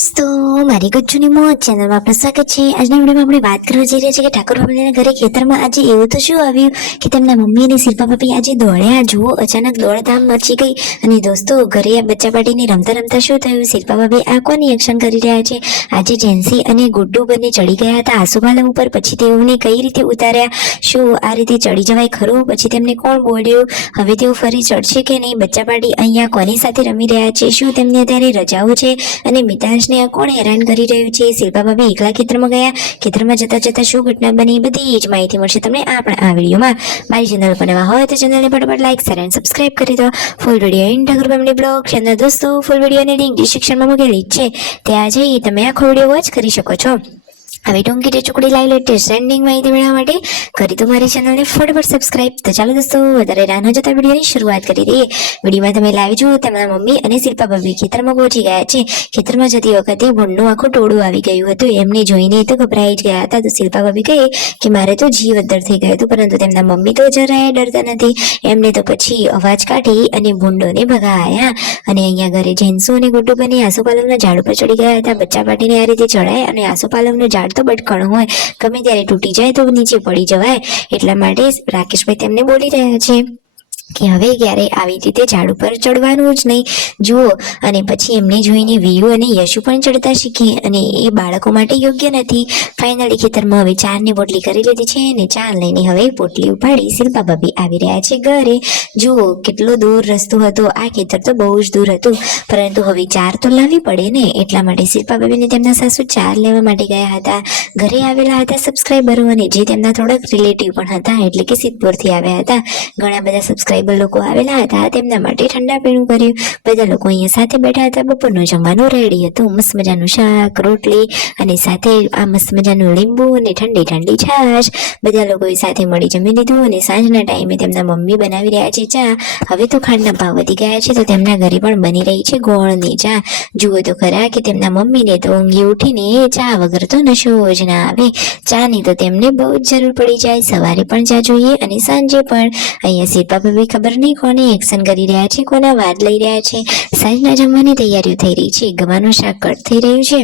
दोस्तों मारी गज्जुनी मोज चेनल में आपનું સ્વાગત છે। આજના વિડિયોમાં આપણે વાત કરવા જઈ રહ્યા છીએ કે ઠાકોર ફેમિલીના ઘરે ખેતરમાં આજે એવું તો શું આવ્યું કે તેમના મમ્મી અને શિલ્પા ભાભી આજે દોડ્યા। જુઓ અચાનક દોડધામ મચી ગઈ અને દોસ્તો ઘરે આ બચ્ચા પાટીને રમતા રમતા શું થયું, શિલ્પા ભાભી આ કોની એક્શન કરી રહ્યા છે। આજે જેન્સી અને ગુડ્ડુ બંને ચડી ગયા હતા આસુપાલવ ઉપર, પછી તેઓને કઈ રીતે ઉતાર્યા, શું આ રીતે ચડી જવાય ખરું, પછી તેમને કોણ બોલ્યું, હવે તેઓ ફરી ચડશે કે નહીં, બચ્ચા પાટી અહીંયા કોની સાથે રમી રહ્યા છે, શું તેમને અત્યારે રજાઓ છે અને મિતાંશને આ કોણ હેરાન કરી રહ્યું છે, શિલ્પા ભાભી એકલા ખેતરમાં ગયા, ખેતરમાં જતા જતા શું ઘટના બની, બધી જ માહિતી મળશે તમને આ વિડીયોમાં। મારી ચેનલ પર નવા હોય તો ચેનલને ફટાફટ લાઈક શેર અને સબસ્ક્રાઇબ કરી દો। Full video in Thakor family blog channel દોસ્તો ફૂલ વિડીયોની લિંક ડિસ્ક્રિપ્શનમાં મૂકેલી છે, ત્યાં જઈ તમે આખો વિડીયો વોચ કરી શકો છો। હવે ટૂંકી ટુકડી લાઈ લેટેસ્ટ ટ્રેન્ડિંગ માહિતી મેળવવા માટે કરી દો મારી ચેનલને ફટાફટ સબસ્ક્રાઇબ। તો ચાલો દોસ્તો વધારે રાહ ન જતા વિડીયોની શરૂઆત કરી દઈએ। વિડીયોમાં તમે લાવી જુઓ તેમના મમ્મી અને શિલ્પા ભાભી ખેતરમાં પહોંચી ગયા છે। ખેતરમાં જતી વખતે ભૂંડનું આખું ટોળું આવી ગયું હતું, એમને જોઈને તો ગભરાઈ જ ગયા હતા। તો શિલ્પા ભાભી કહે કે મારે તો જીવ અદ્દર થઈ ગયું હતું, પરંતુ તેમના મમ્મી તો જરાય ડરતા નથી, એમને તો પછી અવાજ કાઢી અને ભૂંડોને ભગાયા અને અહીંયા ઘરે જેન્સુ અને ગુડ્ડુ બંને આસોપાલવના ઝાડ ઉપર ચડી ગયા હતા। બચ્ચા પાટીને આ રીતે ચડાય અને આસોપાલવનું ઝાડ તો બટકણ હોય, ગમે ત્યારે તૂટી જાય તો નીચે પડી જવાય, એટલા માટે રાકેશભાઈ તેમને બોલી રહ્યા છે કે હવે ક્યારે આવી રીતે ઝાડ ઉપર ચડવાનું જ નહીં। જુઓ અને પછી એમને જોઈને વિયુ અને યશુ પણ ચડતા શીખે અને એ બાળકો માટે યોગ્ય નથી। ફાઇનલી ખેતરમાં હવે ચારની પોટલી કરી લીધી છે અને ચાર લઈને હવે પોટલી ઉપાડી શિલ્પા ભાભી આવી રહ્યા છે ઘરે। જુઓ કેટલો દૂર રસ્તો હતો, આ ખેતર તો બહુ જ દૂર હતું, પરંતુ હવે ચાર તો લાવવી પડે ને, એટલા માટે શિલ્પા ભાભીને તેમના સાસુ ચાર લેવા માટે ગયા હતા। ઘરે આવેલા હતા સબસ્ક્રાઈબરો અને જે તેમના થોડાક રિલેટિવ પણ હતા, એટલે કે સિદ્ધપુરથી આવ્યા હતા। ઘણા બધા સબસ્ક્રાઈબર લોકો આવેલા હતા, તેમના માટે ઠંડા પીણું કર્યું, બધા લોકો અહીંયા સાથે બેઠા હતા। બપોરનું જમવાનું રેડી હતું, મસ્ત મજાનું શાક રોટલી અને સાથે આ મસ્ત મજાનું લીંબુ અને ઠંડી ઠંડી છાશ, બધા લોકોએ સાથે મળી જમી લીધું અને સાંજના ટાઈમે તેમના મમ્મી બનાવી રહ્યા છે ચા। હવે તો ખાંડના ભાવ વધી ગયા છે, તો તેમના ઘરે પણ બની રહી છે ગોળની ચા। જુઓ તો ખરા કે તેમના મમ્મીને તો ઊંઘી ઉઠીને ચા વગર તો નશો જ ના આવે, ચાની તો તેમને બહુ જ જરૂર પડી જાય, સવારે પણ ચા જોઈએ અને સાંજે પણ। અહીંયા શિલ્પા ભાભી ખબર નહીં કોને એક્શન કરી રહ્યા છે, કોના વાદ લઈ રહ્યા છે। સાંજના જમવાની તૈયારીઓ થઈ રહી છે, ગવાનું શાક કટ થઈ રહ્યું છે,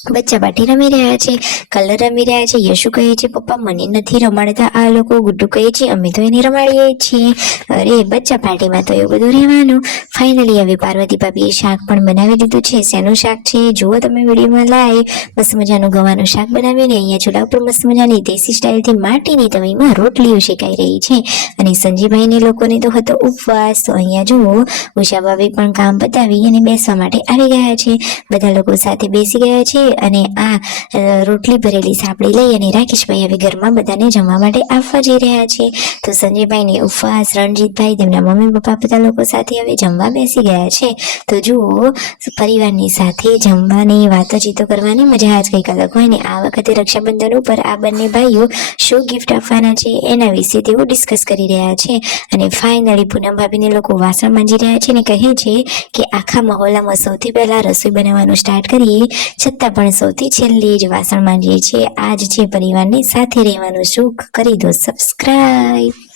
બચ્ચા પાટી રમી રહ્યા છે, કલર રમી રહ્યા છે। યશુ કહે છે પપ્પા મને નથી રમાડતા આ લોકો, ગુડ્ડુ કહે છે અમે તો એને રમાડીએ છીએ। અરે બચ્ચા પાર્ટીમાં તો એવું બધું રહેવાનું। ફાઇનલી હવે પાર્વતી ભાભીએ શાક પણ બનાવી દીધું છે। શેનું શાક છે જુઓ તમે વિડીયોમાં લાઈવ, મસ્ત મજાનું ગવાનું શાક બનાવીને અહીંયા ચૂલા ઉપર મસ્ત મજાની દેશી સ્ટાઇલથી માટીની તવીમાં રોટલીઓ શેકાઈ રહી છે અને સંજીભાઈને લોકોને તો હતો ઉપવાસ। તો અહીંયા જુઓ ઉષા ભાભી પણ કામ પતાવી અને બેસવા માટે આવી ગયા છે, બધા લોકો સાથે બેસી ગયા છે અને આ રોટલી ભરેલી સાપડી લઈ અને રાકેશભાઈ હવે ઘરમાં બધાને જમવા માટે આપવા જઈ રહ્યા છે। તો સંજયભાઈને ઉપવાસ, રણજીતભાઈ તેમના મમ્મી પપ્પા બધા લોકો સાથે હવે જમવા બેસી ગયા છે। તો જુઓ પરિવારની સાથે જમવાની વાતચીતો કરવાની મજા જ કંઈક અલગ હોય ને। આ વખતે રક્ષાબંધન ઉપર આ બંને ભાઈઓ શું ગિફ્ટ આપવાના છે એના વિશે તેઓ ડિસ્કસ કરી રહ્યા છે અને ફાઇનલી પૂનમ ભાભીને લોકો વાસણ માંજી રહ્યા છે ને કહે છે કે આખા મહોલ્લામાં સૌથી પહેલા રસોઈ બનાવવાનું સ્ટાર્ટ કરીએ, છતાં પણ સૌથી છેલ્લે જ વાસણ માંજીએ છીએ। આજ છે પરિવારની સાથે રહેવાનું સુખ, કરી દો સબસ્ક્રાઇબ।